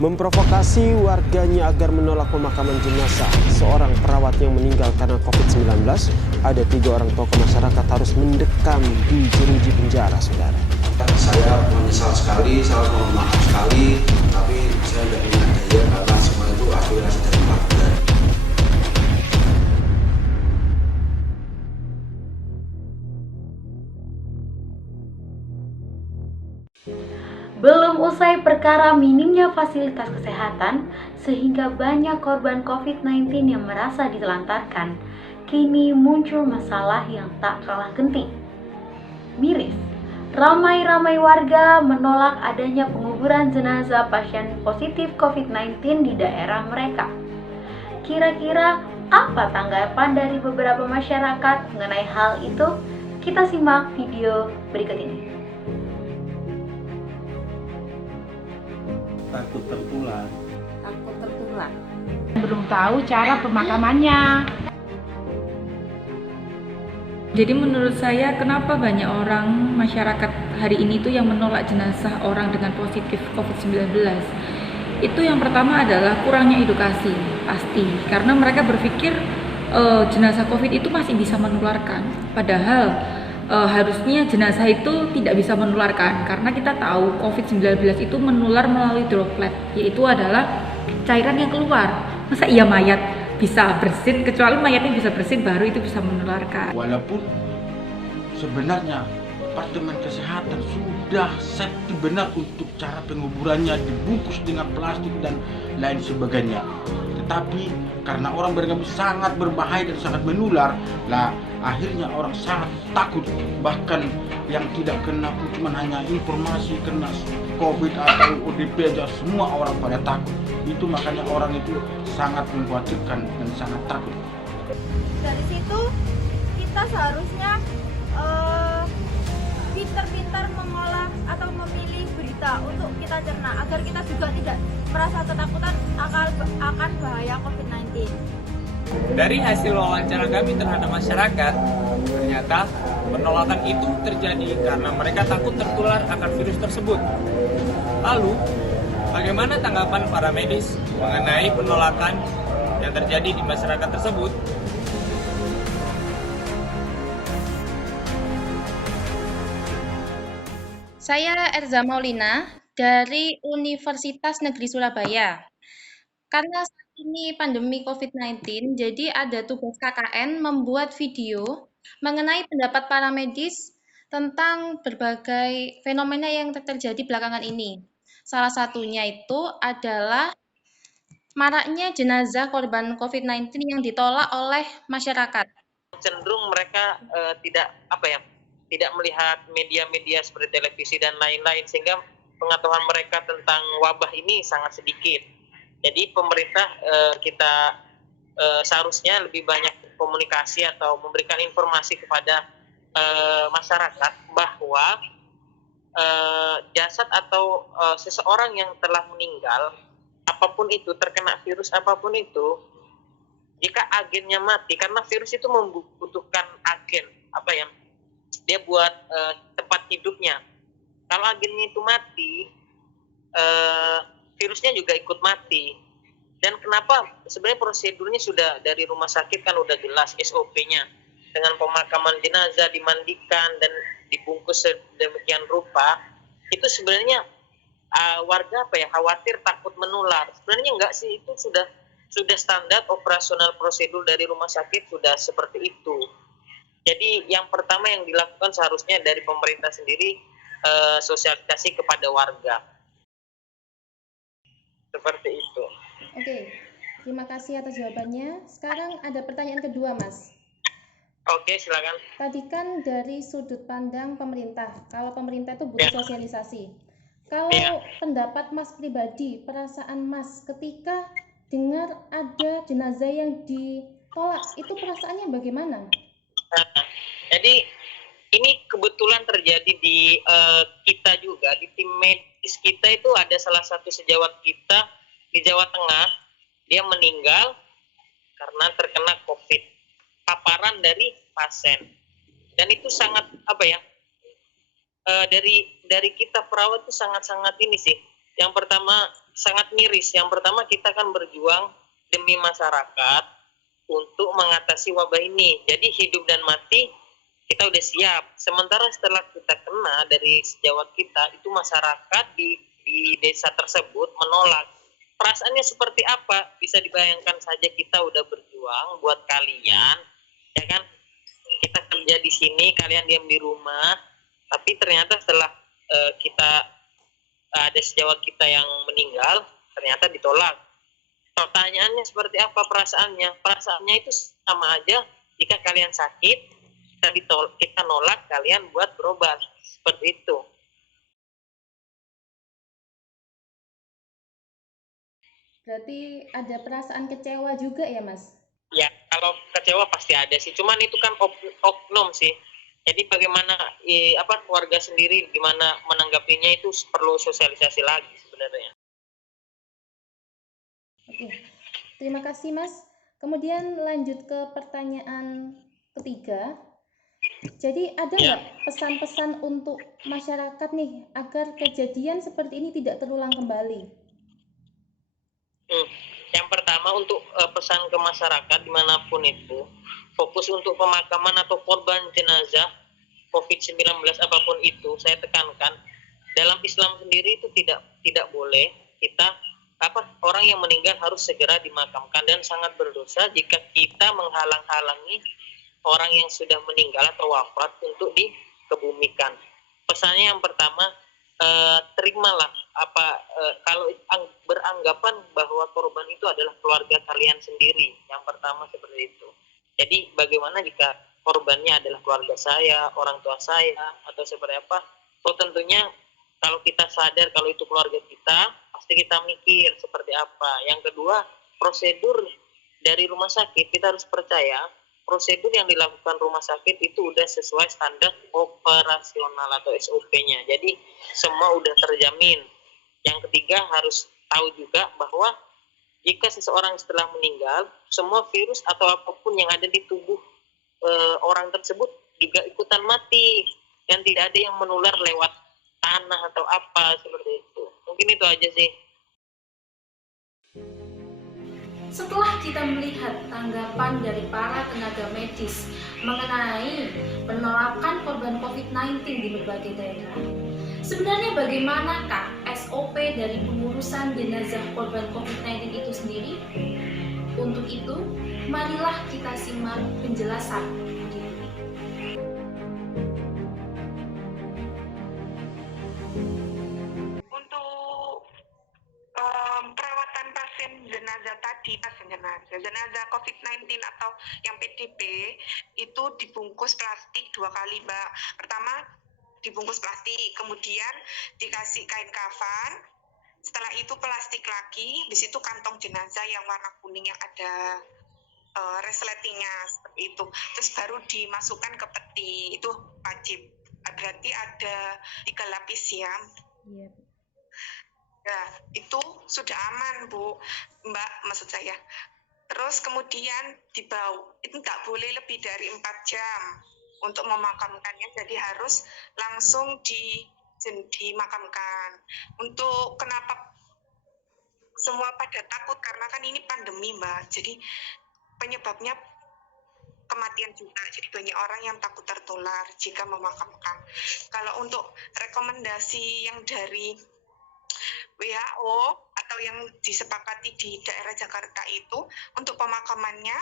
Memprovokasi warganya agar menolak pemakaman jenazah seorang perawat yang meninggal karena COVID-19, ada 3 orang tokoh masyarakat harus mendekam di jeruji penjara, saudara. Saya menyesal sekali, saya mohon maaf sekali, tapi saya tidak punya daya karena semua itu aspirasi dari warga. Belum usai perkara minimnya fasilitas kesehatan sehingga banyak korban COVID-19 yang merasa ditelantarkan, kini muncul masalah yang tak kalah genting. Miris, ramai-ramai warga menolak adanya penguburan jenazah pasien positif COVID-19 di daerah mereka. Kira-kira apa tanggapan dari beberapa masyarakat mengenai hal itu? Kita simak video berikut ini. Takut tertular. Belum tahu cara pemakamannya. Jadi menurut saya kenapa banyak orang masyarakat hari ini tuh yang menolak jenazah orang dengan positif COVID-19? Itu yang pertama adalah kurangnya edukasi, pasti. Karena mereka berpikir jenazah COVID itu masih bisa menularkan. Padahal harusnya jenazah itu tidak bisa menularkan. Karena kita tahu COVID-19 itu menular melalui droplet, yaitu adalah cairan yang keluar. Masa iya mayat bisa bersin, kecuali mayatnya bisa bersin baru itu bisa menularkan. Walaupun sebenarnya Departemen Kesehatan sudah safety benar untuk cara penguburannya, dibungkus dengan plastik dan lain sebagainya. Tetapi karena orang bergabung sangat berbahaya dan sangat menular, lah akhirnya orang sangat takut. Bahkan yang tidak kena pun cuma hanya informasi kena COVID atau ODP aja, semua orang pada takut. Itu makanya orang itu sangat mengkhawatirkan dan sangat takut. Dari situ kita seharusnya pintar-pintar mengolah atau memilih berita untuk kita cerna agar kita juga tidak merasa ketakutan akan bahaya COVID-19. Dari hasil wawancara kami terhadap masyarakat, ternyata penolakan itu terjadi karena mereka takut tertular akan virus tersebut. Lalu, bagaimana tanggapan para medis mengenai penolakan yang terjadi di masyarakat tersebut? Saya Erza Maulina dari Universitas Negeri Surabaya. Karena saat ini pandemi COVID-19, jadi ada tugas KKN membuat video mengenai pendapat para medis tentang berbagai fenomena yang terjadi belakangan ini. Salah satunya itu adalah maraknya jenazah korban COVID-19 yang ditolak oleh masyarakat. Cenderung mereka tidak melihat media-media seperti televisi dan lain-lain, sehingga pengetahuan mereka tentang wabah ini sangat sedikit. Jadi pemerintah kita seharusnya lebih banyak komunikasi atau memberikan informasi kepada masyarakat bahwa jasad atau seseorang yang telah meninggal, apapun itu, terkena virus apapun itu, jika agennya mati, karena virus itu membutuhkan agen, dia buat tempat hidupnya. Kalau agennya itu mati, virusnya juga ikut mati. Dan kenapa? Sebenarnya prosedurnya sudah dari rumah sakit kan udah jelas SOP-nya. Dengan pemakaman jenazah, dimandikan dan dibungkus sedemikian rupa, itu sebenarnya warga khawatir takut menular. Sebenarnya enggak sih, itu sudah standar operasional prosedur dari rumah sakit sudah seperti itu. Jadi yang pertama yang dilakukan seharusnya dari pemerintah sendiri sosialisasi kepada warga. Seperti itu. Oke, terima kasih atas jawabannya. Sekarang ada pertanyaan kedua, Mas. Oke, silakan. Tadi kan dari sudut pandang pemerintah, kalau pemerintah itu butuh sosialisasi. Kalau pendapat Mas pribadi, perasaan Mas ketika dengar ada jenazah yang ditolak, itu perasaannya bagaimana? Jadi ini kebetulan terjadi di kita juga, di tim medis kita itu ada salah satu sejawat kita di Jawa Tengah, dia meninggal karena terkena COVID, paparan dari pasien. Dan itu sangat dari kita perawat itu sangat ini sih. Yang pertama sangat miris. Yang pertama, kita kan berjuang demi masyarakat untuk mengatasi wabah ini. Jadi hidup dan mati kita udah siap. Sementara setelah kita kena dari sejawat kita, itu masyarakat di desa tersebut menolak. Perasaannya seperti apa? Bisa dibayangkan saja, kita udah berjuang buat kalian, ya kan? Kita kerja di sini, kalian diam di rumah. Tapi ternyata setelah kita ada sejawat kita yang meninggal, ternyata ditolak. Pertanyaannya seperti apa perasaannya? Perasaannya itu sama aja jika kalian sakit, kita nolak kalian buat berobat. Seperti itu. Berarti ada perasaan kecewa juga ya, Mas? Ya, kalau kecewa pasti ada sih. Cuman itu kan oknum sih. Jadi bagaimana keluarga sendiri gimana menanggapinya itu perlu sosialisasi lagi sebenarnya. Oke, terima kasih Mas. Kemudian lanjut ke pertanyaan ketiga. Jadi ada nggak pesan-pesan untuk masyarakat nih agar kejadian seperti ini tidak terulang kembali? Yang pertama, untuk pesan ke masyarakat dimanapun itu, fokus untuk pemakaman atau korban jenazah COVID-19 apapun itu, saya tekankan, dalam Islam sendiri itu tidak boleh orang yang meninggal harus segera dimakamkan, dan sangat berdosa jika kita menghalang-halangi orang yang sudah meninggal atau wafat untuk dikebumikan. Pesannya yang pertama, terimalah kalau beranggapan bahwa korban itu adalah keluarga kalian sendiri. Yang pertama seperti itu. Jadi bagaimana jika korbannya adalah keluarga saya, orang tua saya, atau seperti apa? So tentunya kalau kita sadar kalau itu keluarga kita, pasti kita mikir seperti apa. Yang kedua, prosedur dari rumah sakit kita harus percaya prosedur yang dilakukan rumah sakit itu udah sesuai standar operasional atau SOP-nya. Jadi semua udah terjamin. Yang ketiga, harus tahu juga bahwa jika seseorang setelah meninggal, semua virus atau apapun yang ada di tubuh orang tersebut juga ikutan mati, dan tidak ada yang menular lewat tanah atau apa seperti itu. Mungkin itu aja sih. Setelah kita melihat tanggapan dari para tenaga medis mengenai penolakan korban COVID-19 di berbagai daerah, sebenarnya bagaimanakah SOP dari pengurusan jenazah korban COVID-19 itu sendiri? Untuk itu, marilah kita simak penjelasan. Perawatan pasien jenazah tadi, jenazah COVID-19 atau yang PDP itu dibungkus plastik 2 kali, Mbak. Pertama dibungkus plastik, kemudian dikasih kain kafan, setelah itu plastik lagi, di situ kantong jenazah yang warna kuning yang ada resletingnya seperti itu, terus baru dimasukkan ke peti. Itu wajib, berarti ada 3 lapis ya. Iya. Ya, itu sudah aman, Bu, Mbak, maksud saya. Terus kemudian dibawa, itu nggak boleh lebih dari 4 jam untuk memakamkannya, jadi harus langsung dimakamkan. Untuk kenapa semua pada takut, karena kan ini pandemi, Mbak, jadi penyebabnya kematian juga, jadi banyak orang yang takut tertular jika memakamkan. Kalau untuk rekomendasi yang dari WHO atau yang disepakati di daerah Jakarta itu, untuk pemakamannya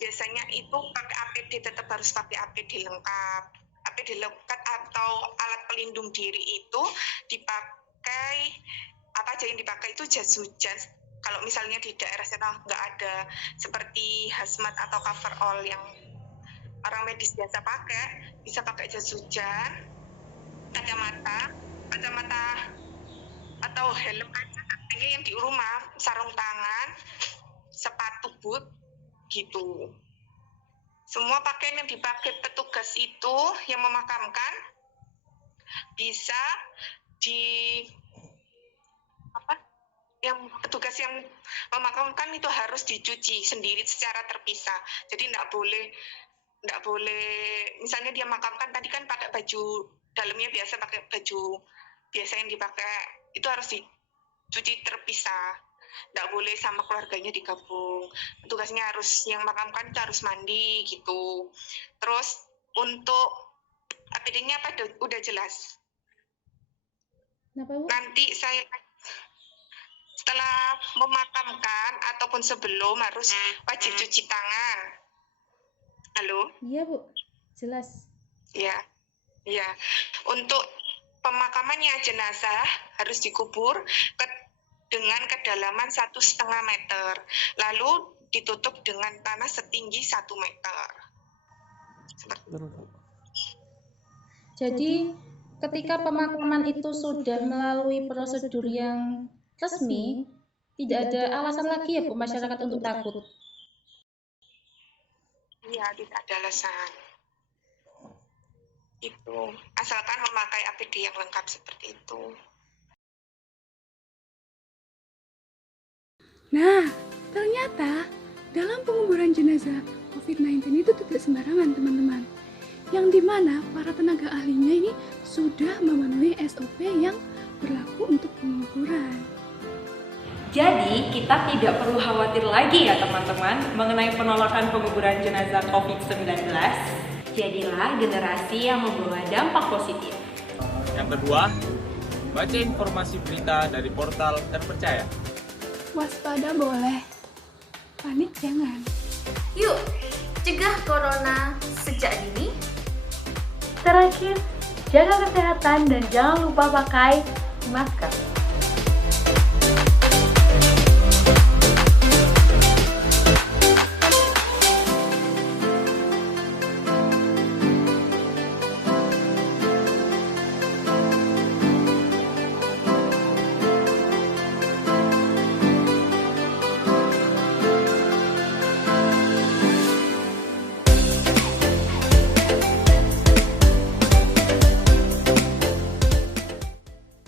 biasanya itu pakai APD, tetap harus pakai APD lengkap. APD lengkap atau alat pelindung diri itu dipakai, apa aja yang dipakai itu jas hujan. Kalau misalnya di daerah sana nggak ada seperti hazmat atau coverall yang orang medis biasa pakai, bisa pakai jas hujan, kacamata atau helm aja, yang di rumah, sarung tangan, sepatu boot gitu. Semua pakaian yang dipakai petugas itu yang memakamkan bisa yang petugas yang memakamkan itu harus dicuci sendiri secara terpisah. Jadi nggak boleh misalnya dia makamkan tadi kan pakai baju dalamnya biasa, pakai baju biasa yang dipakai, itu harus cuci terpisah, nggak boleh sama keluarganya digabung. Tugasnya harus yang makamkan itu harus mandi gitu. Terus untuk APD-nya udah jelas. Kenapa, Bu? Nanti saya setelah memakamkan ataupun sebelum harus wajib cuci tangan. Halo? Iya, Bu. Jelas. Ya, ya. Untuk pemakamannya jenazah harus dikubur dengan kedalaman 1,5 meter, lalu ditutup dengan tanah setinggi 1 meter. Jadi, ketika pemakaman itu sudah melalui prosedur yang resmi, tidak ada alasan lagi ya Bu masyarakat untuk takut. Iya, tidak ada alasan. Itu asalkan memakai APD yang lengkap seperti itu. Nah, ternyata dalam penguburan jenazah COVID-19 itu tidak sembarangan, teman-teman. Yang dimana para tenaga ahlinya ini sudah memenuhi SOP yang berlaku untuk penguburan. Jadi, kita tidak perlu khawatir lagi ya teman-teman mengenai penolakan penguburan jenazah COVID-19. Jadilah generasi yang membawa dampak positif. Yang kedua, baca informasi berita dari portal terpercaya. Waspada boleh, panik jangan. Yuk, cegah corona sejak dini. Terakhir, jaga kesehatan dan jangan lupa pakai masker.